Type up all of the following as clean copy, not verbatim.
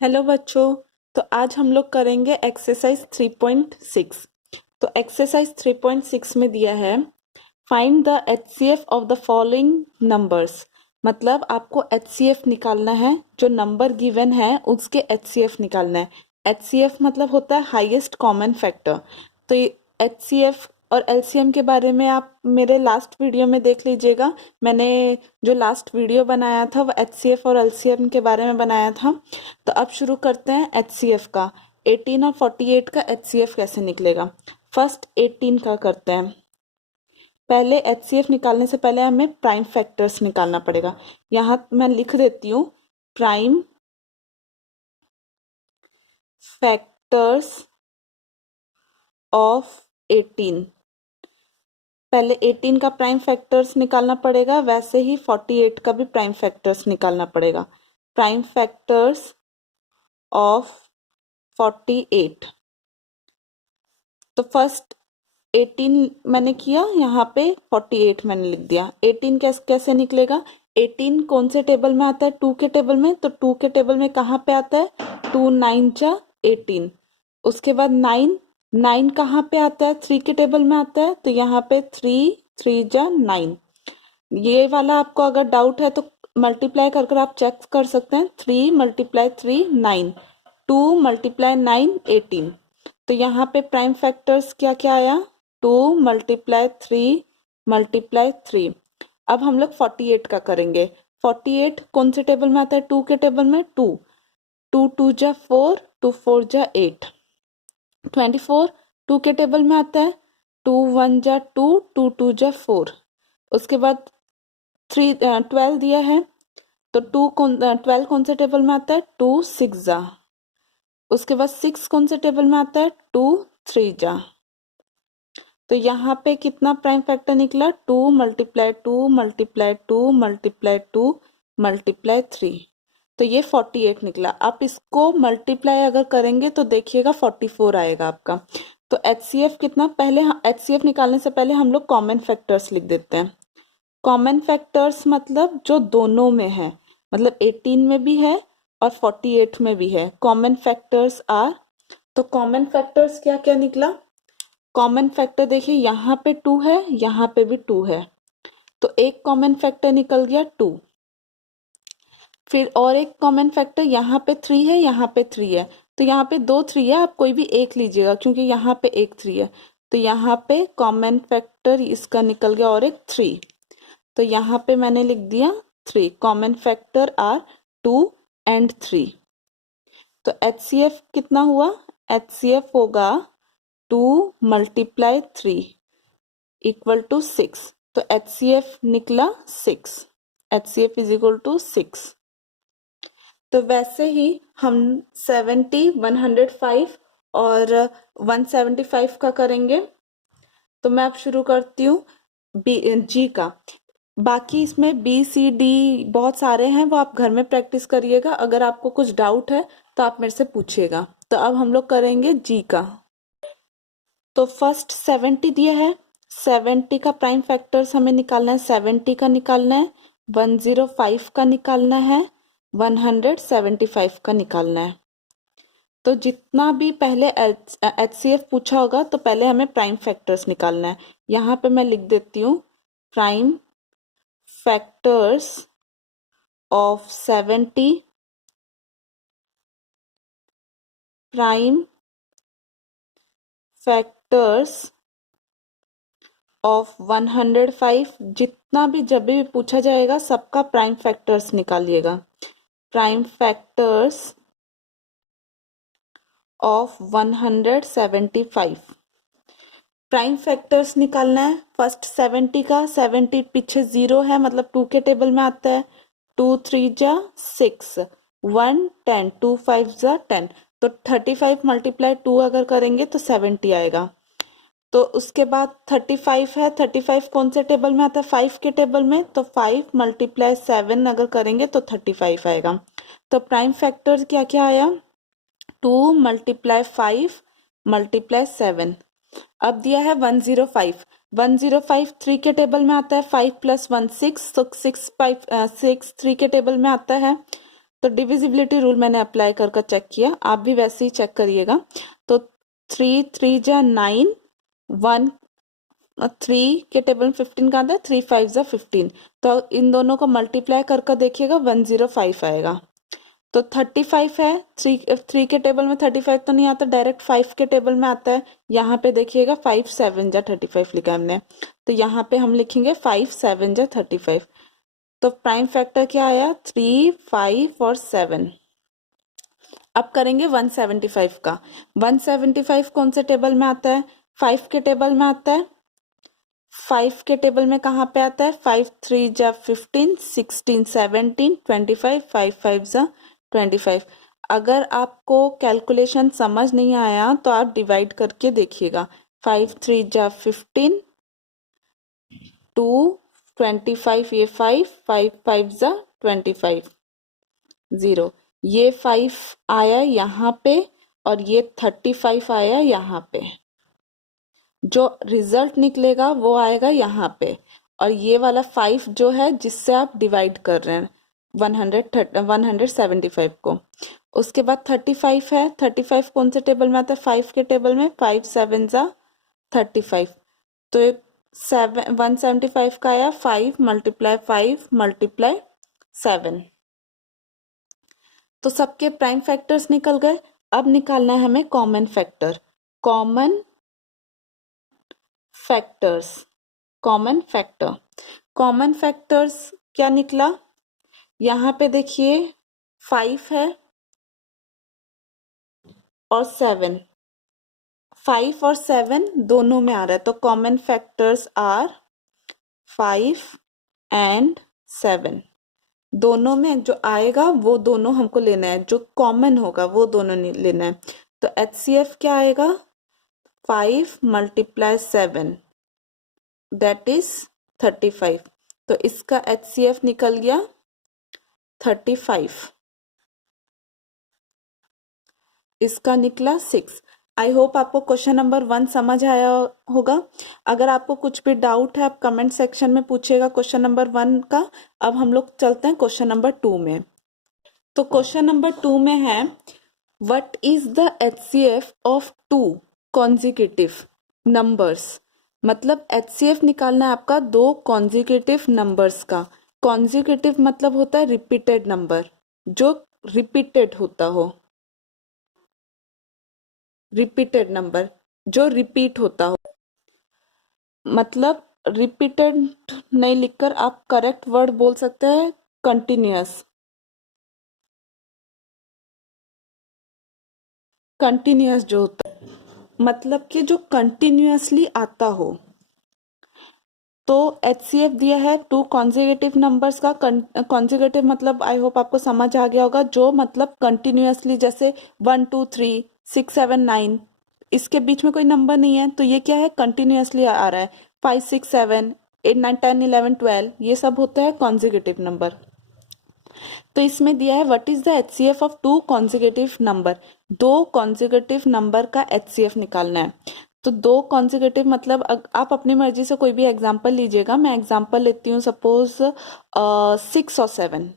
Hello बच्चों। तो आज हम लोग करेंगे एक्सरसाइज 3.6। तो एक्सरसाइज 3.6 में दिया है find the HCF of the following numbers. मतलब आपको एचसीएफ निकालना है, जो नंबर गिवन है उसके एचसीएफ निकालना है। एचसीएफ मतलब होता है हाईएस्ट कॉमन फैक्टर। तो एचसीएफ और एलसीएम के बारे में आप मेरे लास्ट वीडियो में देख लीजिएगा। मैंने जो लास्ट वीडियो बनाया था वो एचसीएफ और एलसीएम के बारे में बनाया था। तो अब शुरू करते हैं एचसीएफ का। 18 और 48 का एचसीएफ कैसे निकलेगा। फर्स्ट 18 का करते हैं। पहले एचसीएफ निकालने से पहले हमें प्राइम फैक्टर्स निकालना पड़ेगा। यहाँ मैं लिख देती हूँ प्राइम फैक्टर्स ऑफ 18। पहले 18 का प्राइम फैक्टर्स निकालना पड़ेगा, वैसे ही 48 का भी प्राइम फैक्टर्स निकालना पड़ेगा। Prime factors of 48। तो फर्स्ट 18 मैंने किया, यहाँ पे 48 मैंने लिख दिया। 18 कैसे निकलेगा। 18 कौन से टेबल में आता है, 2 के टेबल में। तो 2 के टेबल में कहाँ पे आता है, 2 9 जा 18। उसके बाद 9 9 कहाँ पे आता है, 3 के टेबल में आता है। तो यहाँ पे 3 3 जा 9। ये वाला आपको अगर डाउट है तो मल्टीप्लाई कर आप चेक कर सकते हैं। 3 मल्टीप्लाई 3 9, 2 मल्टीप्लाई 9 18। तो यहाँ पे प्राइम फैक्टर्स क्या क्या आया, 2 मल्टीप्लाई 3 मल्टीप्लाई 3। अब हम लोग 48 का करेंगे। 48 कौन से टेबल में आता है, 2 के टेबल में। 2 2 2 जा 4, 2 4 जा 8। 24 2 के टेबल में आता है। 2 1 जा 2, 2 2 जा 4। उसके बाद 12 दिया है। तो 12 कौन से टेबल में आता है, 2 6 जा। उसके बाद 6 कौन से टेबल में आता है, 2 3 जा। तो यहाँ पे कितना प्राइम फैक्टर निकला, 2 मल्टीप्लाई 2 मल्टीप्लाई 2 मल्टीप्लाई 2 मल्टीप्लाई 3। तो ये 48 निकला। आप इसको मल्टीप्लाई अगर करेंगे तो देखिएगा 44 आएगा आपका। तो एचसीएफ कितना, पहले एचसीएफ निकालने से पहले हम लोग कॉमन फैक्टर्स लिख देते हैं। कॉमन फैक्टर्स मतलब जो दोनों में है, मतलब 18 में भी है और 48 में भी है। कॉमन फैक्टर्स आर, तो कॉमन फैक्टर्स क्या क्या निकला। कॉमन फैक्टर देखिए, यहाँ पे 2 है, यहाँ पे भी 2 है। तो एक कॉमन फैक्टर निकल गया 2। फिर और एक कॉमन फैक्टर यहाँ पे 3 है, यहाँ पे 3 है। तो यहाँ पे 2 3 है, आप कोई भी एक लीजिएगा क्योंकि यहाँ पे एक 3 है। तो यहाँ पे कॉमन फैक्टर इसका निकल गया और एक 3। तो यहाँ पे मैंने लिख दिया 3। Common factor are 2 and 3। तो एचसीएफ कितना हुआ, एचसीएफ होगा 2 मल्टीप्लाई 3 इक्वल टू 6। तो एचसीएफ निकला 6। HCF is equal to 6। तो वैसे ही हम 70 105 और 175 का करेंगे। तो मैं अब शुरू करती हूँ जी का। बाकी इसमें बी सी डी बहुत सारे हैं, वो आप घर में प्रैक्टिस करिएगा। अगर आपको कुछ डाउट है तो आप मेरे से पूछिएगा। तो अब हम लोग करेंगे जी का। तो फर्स्ट 70 दिया है। 70 का प्राइम फैक्टर्स हमें निकालना है। 70 का निकालना है, 105 का निकालना है, 175 का निकालना है। तो जितना भी पहले एचसीएफ पूछा होगा तो पहले हमें प्राइम फैक्टर्स निकालना है। यहाँ पे मैं लिख देती हूँ prime factors of 70, prime factors of 105। जितना भी जब भी पूछा जाएगा सबका प्राइम फैक्टर्स निकालिएगा। Prime factors of 175। Prime factors निकालना है। फर्स्ट 70 का, 70 पीछे 0 है मतलब 2 के टेबल में आता है। 2 3 जा 6, 1 10, 2 5 जा 10। तो 35 मल्टीप्लाई 2 अगर करेंगे तो 70 आएगा। तो उसके बाद 35 है। 35 कौन से टेबल में आता है, 5 के टेबल में। तो 5 मल्टीप्लाई 7 अगर करेंगे तो 35 आएगा। तो प्राइम फैक्टर क्या क्या आया, 2 मल्टीप्लाई 5 मल्टीप्लाई 7। अब दिया है 105। 105 3 के टेबल में आता है। 5 प्लस 1 6, तो 6 3 के टेबल में आता है। तो डिविजिबिलिटी रूल मैंने अप्लाई कर चेक किया, आप भी वैसे ही चेक करिएगा। तो 3 3 जा 9, 1 3 के टेबल में 15 का आता है, 3 5 जा 15, तो इन दोनों को मल्टीप्लाई कर देखिएगा 105 आएगा। तो 35 है, 3 के टेबल में 35 तो नहीं आता, डायरेक्ट 5 के टेबल में आता है। यहाँ पे देखिएगा 5 7 जा 35 लिखा है हमने, तो यहाँ पे हम लिखेंगे 5 7 जा 35। तो प्राइम फैक्टर क्या आया, 3 5 और 7। अब करेंगे 175 का। 175 कौन से टेबल में आता है, 5 के टेबल में आता है। 5 के टेबल में कहाँ पे आता है, 5 3 जा 15, 16 17 25, 5 5 जा 25। अगर आपको कैलकुलेशन समझ नहीं आया तो आप डिवाइड करके देखिएगा। 5 3 जा 15, 2 25, ये 5 5 5 जा 25, 0। ये 5 आया यहाँ पे और ये 35 आया यहाँ पे। जो रिजल्ट निकलेगा वो आएगा यहाँ पे, और ये वाला 5 जो है जिससे आप डिवाइड कर रहे हैं 175 को। उसके बाद 35 है, 35 कौन से टेबल में आता है, 5 के टेबल में। 5 7 जा 35, तो 175 का आया 5 × 5 × 7। तो सबके प्राइम फैक्टर्स निकल गए। अब निकालना है हमें common factor. Common factors, common factor, common factors क्या निकला, यहाँ पे देखिए 5 है और 7, 5 और 7 दोनों में आ रहा है, तो कॉमन फैक्टर्स आर 5 एंड 7। दोनों में जो आएगा वो दोनों हमको लेना है, जो कॉमन होगा वो दोनों लेना है। तो HCF क्या आएगा, 5 × 7 दैट इज 35। तो इसका HCF निकल गया 35, इसका निकला 6। आई होप आपको क्वेश्चन नंबर 1 समझ आया होगा। अगर आपको कुछ भी डाउट है आप कमेंट सेक्शन में पूछिएगा क्वेश्चन नंबर 1 का। अब हम लोग चलते हैं क्वेश्चन नंबर 2 में। तो क्वेश्चन नंबर 2 में है, what is the HCF of 2 consecutive numbers. मतलब HCF निकालना है आपका 2 कॉन्जिक्यूटिव नंबर्स का। कॉन्जिक्यूटिव मतलब होता है रिपीटेड नंबर, जो रिपीटेड होता हो, रिपीटेड नंबर जो रिपीट होता हो। मतलब रिपीटेड नहीं लिखकर आप करेक्ट वर्ड बोल सकते हैं कंटिन्यूअस। कंटिन्यूअस जो होता है मतलब कि जो कंटिन्यूअसली आता हो। तो HCF दिया है 2 कॉन्जिक्यूटिव नंबर्स का। कॉन्जिक्यूटिव मतलब आई होप आपको समझ आ गया होगा, जो मतलब कंटिन्यूअसली, जैसे 1 2 3 6 7 9, इसके बीच में कोई नंबर नहीं है, तो ये क्या है, कंटिन्यूअसली आ रहा है। 5 6 7 8 9 10 11 12, ये सब होता है कॉन्जिक्यूटिव नंबर। तो इसमें दिया है what is the HCF of 2 consecutive number. 2 consecutive number का HCF निकालना है। तो 2 कॉन्जिक्यूटिव मतलब आप अपनी मर्जी से कोई भी एग्जांपल लीजिएगा। मैं एग्जांपल लेती हूँ, सपोज 6 और 7,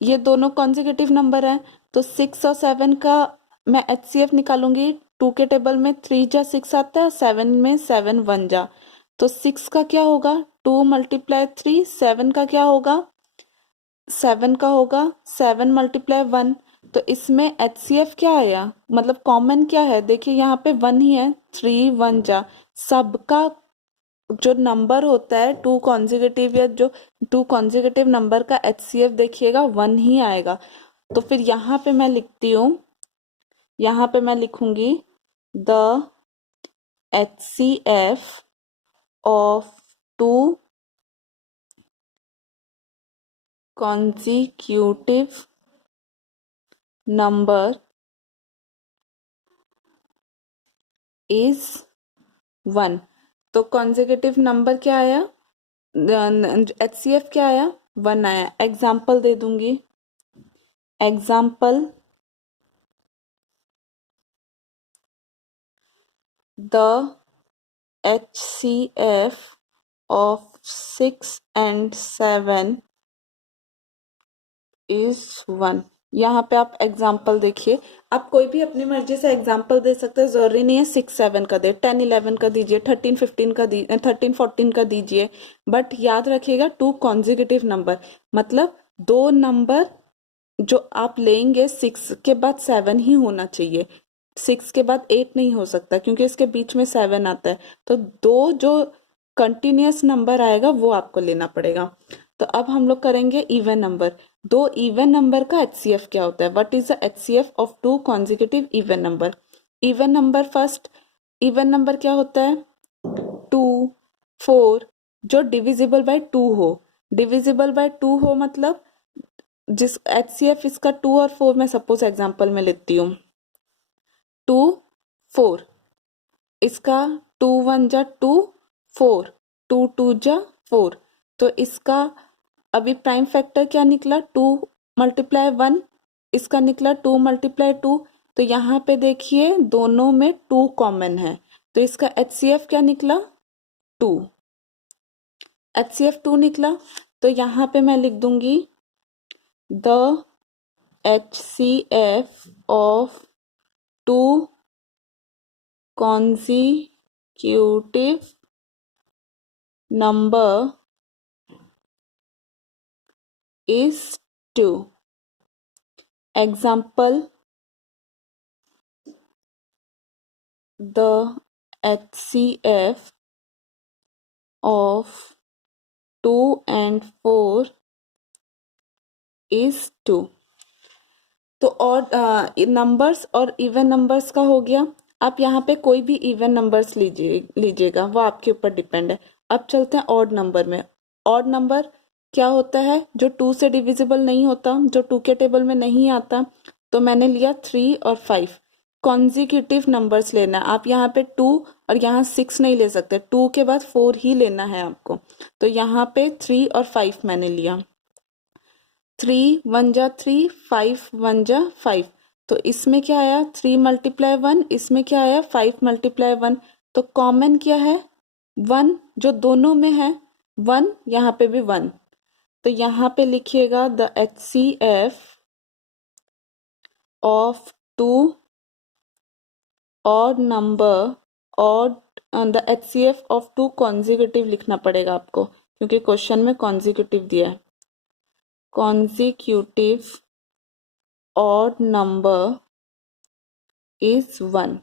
ये दोनों कॉन्जिक्यूटिव नंबर है। तो 6 और 7 का मैं HCF निकालूंगी। 2 के टेबल में 3 जा 6 आता है, 7 में 7 1 जा, तो 6 का क्या होगा 2 × 3, 7 का क्या होगा 7 का होगा 7 × 1। तो इसमें HCF क्या आया, मतलब कॉमन क्या है, देखिए यहाँ पे 1 ही है, 3 1 जा, सबका जो नंबर होता है 2 कॉन्जिक्यूटिव या जो 2 कॉन्जिक्यूटिव नंबर का HCF देखिएगा 1 ही आएगा। तो फिर यहाँ पे मैं लिखती हूँ, यहाँ पे मैं लिखूंगी the HCF of 2 consecutive number is 1। तो consecutive नंबर क्या आया, HCF क्या आया 1 आया। एग्जाम्पल दे दूंगी, example the HCF of 6 and 7 is 1। यहाँ पे आप एग्जाम्पल देखिए, आप कोई भी अपनी मर्जी से एग्जाम्पल दे सकते हैं, जरूरी नहीं है 6 7 का दे, 10 11 का दीजिए, 13 15 का 13 14 का दीजिए, बट याद रखिएगा 2 कॉन्जिक्यूटिव नंबर, मतलब 2 नंबर जो आप लेंगे 6 के बाद 7 ही होना चाहिए, 6 के बाद 8 नहीं हो सकता क्योंकि इसके बीच में 7 आता है। तो 2 जो कंटिन्यूअस नंबर आएगा वो आपको लेना पड़ेगा। तो अब हम लोग करेंगे इवन नंबर। 2 इवन नंबर का HCF क्या होता है? What is the HCF of 2 consecutive even number? Even number first, even number क्या होता है? 2 4 जो डिविजिबल बाय 2 हो। डिविजिबल बाय 2 हो मतलब जिस HCF इसका 2 और 4 मैं सपोज एग्जांपल में लेती हूँ, 2 4, इसका 2 1 जा 2 4, 2 2 जा 4, तो इसका अभी प्राइम फैक्टर क्या निकला? 2 मल्टीप्लाई 1, इसका निकला 2 मल्टीप्लाई 2, तो यहाँ पे देखिए दोनों में 2 कॉमन है, तो इसका HCF क्या निकला? 2। HCF 2 निकला, तो यहाँ पे मैं लिख दूंगी the HCF of 2 consecutive number is 2. Example, the HCF of 2 and 4 is 2. तो और नंबर्स और इवन नंबर्स का हो गया। आप यहाँ पे कोई भी इवन नंबर्स लीजिएगा, वो आपके ऊपर डिपेंड है। अब चलते हैं ऑड नंबर में। ऑड नंबर क्या होता है? जो 2 से डिविजिबल नहीं होता, जो 2 के टेबल में नहीं आता। तो मैंने लिया 3 और 5। कॉन्जिक्यूटिव नंबर्स लेना, आप यहाँ पे 2 और यहाँ 6 नहीं ले सकते, 2 के बाद 4 ही लेना है आपको। तो यहाँ पे 3 और 5 मैंने लिया। 3 1 जा 3, 5 1 जा 5, तो इसमें क्या आया? 3 मल्टीप्लाई 1, इसमें क्या आया? 5 मल्टीप्लाई 1, तो कॉमन क्या है? 1 जो दोनों में है, 1 यहाँ पे भी 1, तो यहाँ पे लिखिएगा the HCF of 2 odd number, odd the HCF of 2 consecutive लिखना पड़ेगा आपको, क्योंकि क्वेश्चन में कॉन्जिक्यूटिव दिया है। consecutive odd number is 1.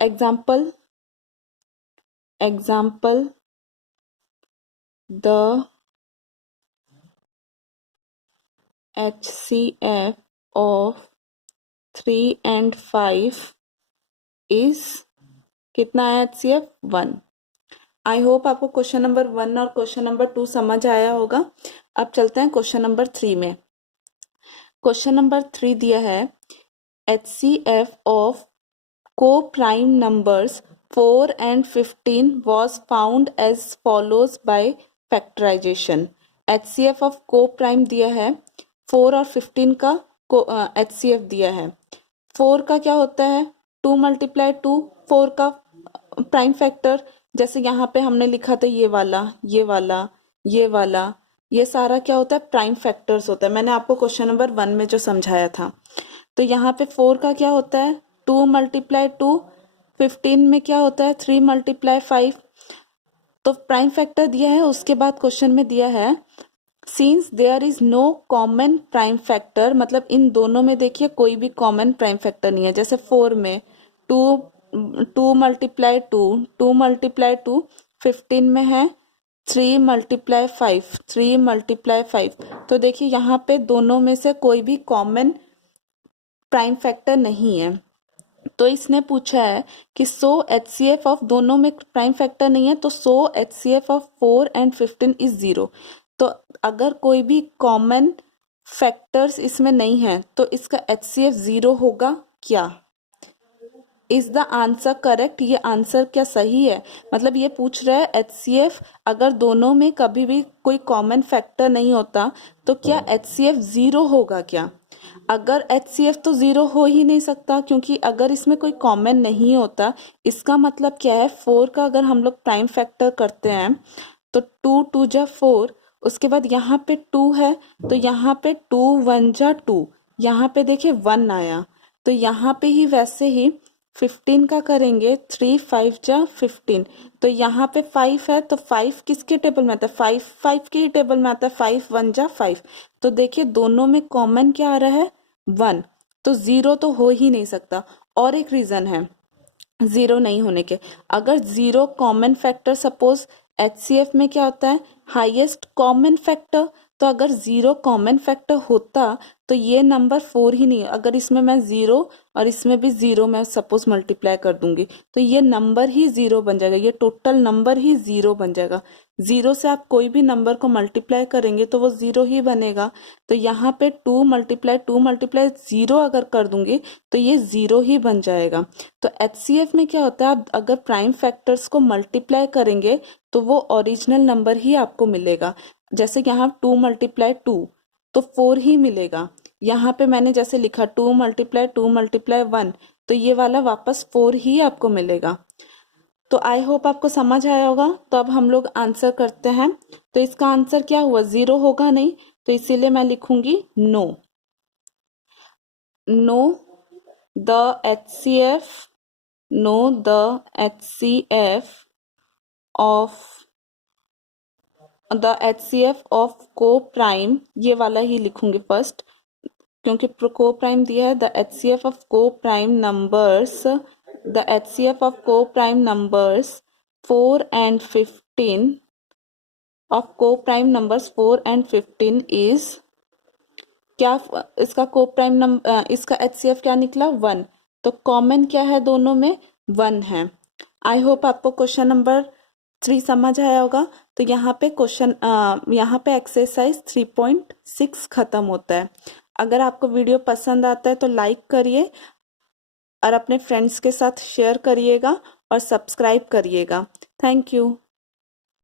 Example, the HCF of 3 and 5 is कितना है? HCF 1. आई होप आपको क्वेश्चन नंबर 1 और क्वेश्चन नंबर 2 समझ आया होगा। अब चलते हैं क्वेश्चन नंबर 3 में। क्वेश्चन नंबर 3 दिया है HCF of co-prime numbers 4 and 15 was found as follows by factorization. HCF of co-prime दिया है, 4 और 15 का HCF दिया है। 4 का क्या होता है? 2 मल्टीप्लाई 2, 4 का प्राइम फैक्टर, जैसे यहाँ पे हमने लिखा था ये वाला, ये वाला, ये वाला, ये सारा क्या होता है? प्राइम फैक्टर्स होता है। मैंने आपको क्वेश्चन नंबर 1 में जो समझाया था। तो यहाँ पे 4 का क्या होता है? 2 मल्टीप्लाई 2, 15 में क्या होता है? 3 मल्टीप्लाई 5। तो प्राइम फैक्टर दिया है, उसके बाद क्वेश्चन में दिया है since there is no common prime factor, मतलब इन दोनों में देखिए कोई भी कॉमन प्राइम फैक्टर नहीं है। जैसे 4 में 2 मल्टीप्लाई 2, 2 मल्टीप्लाई 2, 15 में है 3 मल्टीप्लाई 5, 3 मल्टीप्लाई 5, तो देखिए यहाँ पे दोनों में से कोई भी कॉमन प्राइम फैक्टर नहीं है। तो इसने पूछा है कि सो HCF ऑफ दोनों में प्राइम फैक्टर नहीं है, तो सो HCF ऑफ 4 and 15 इज 0। तो अगर कोई भी कॉमन फैक्टर्स इसमें नहीं है तो इसका HCF 0 होगा क्या? Is the answer correct? ये आंसर क्या सही है? मतलब ये पूछ रहा है HCF अगर दोनों में कभी भी कोई कॉमन फैक्टर नहीं होता तो क्या HCF 0 होगा क्या? अगर HCF तो 0 हो ही नहीं सकता, क्योंकि अगर इसमें कोई कॉमन नहीं होता, इसका मतलब क्या है? 4 का अगर हम लोग प्राइम फैक्टर करते हैं तो 2 2 जा 4, उसके बाद यहाँ पे 2 है, तो यहाँ पे 2 1 जा 2, यहाँ पे देखिए 1 आया, तो यहाँ पे ही वैसे ही 15 का करेंगे, 3 5 जा 15, तो यहाँ पे 5 है, तो 5 किसके टेबल में आता है, 5 5 के ही टेबल में आता है, 5 1 जा 5, तो देखिए दोनों में कॉमन क्या आ रहा है, 1, तो 0 तो हो ही नहीं सकता। और एक रीजन है जीरो नहीं होने के, अगर zero common factor, suppose HCF में क्या होता है, हाईएस्ट कॉमन फैक्टर, तो अगर जीरो कॉमन फैक्टर होता तो ये नंबर 4 ही नहीं, अगर इसमें मैं जीरो और इसमें भी जीरो मैं सपोज मल्टीप्लाई कर दूंगी तो ये नंबर ही जीरो बन जाएगा, ये टोटल नंबर ही जीरो बन जाएगा। जीरो से आप कोई भी नंबर को मल्टीप्लाई करेंगे तो वो जीरो ही बनेगा, तो यहाँ पे 2 मल्टीप्लाई जीरो अगर कर दूंगी तो ये जीरो ही बन जाएगा। तो एचसीएफ में क्या होता है, आप अगर प्राइम फैक्टर्स को मल्टीप्लाई करेंगे तो वो ओरिजिनल नंबर ही आपको मिलेगा। जैसे यहाँ 2 मल्टीप्लाई 2 तो 4 ही मिलेगा, यहाँ पे मैंने जैसे लिखा 2 मल्टीप्लाई 1 तो ये वाला वापस 4 ही आपको मिलेगा। तो आई होप आपको समझ आया होगा। तो अब हम लोग आंसर करते हैं, तो इसका आंसर क्या हुआ, जीरो होगा नहीं, तो इसीलिए मैं लिखूंगी no. No the HCF, no the HCF of coprime, ये वाला ही लिखूंगी फर्स्ट क्योंकि को प्राइम दिया है। द एचसीएफ ऑफ को prime numbers, the HCF of को प्राइम नंबर्स 4 and 15 ऑफ को प्राइम नंबर्स 4 and 15 इज, क्या इसका को प्राइम नंबर, इसका एचसीएफ क्या निकला 1, तो कॉमन क्या है दोनों में, 1 है। आई होप आपको क्वेश्चन नंबर 3 समझ आया होगा। तो यहाँ पे यहाँ पे एक्सरसाइज 3.6 खत्म होता है। अगर आपको वीडियो पसंद आता है तो लाइक करिए और अपने फ्रेंड्स के साथ शेयर करिएगा और सब्सक्राइब करिएगा। Thank you.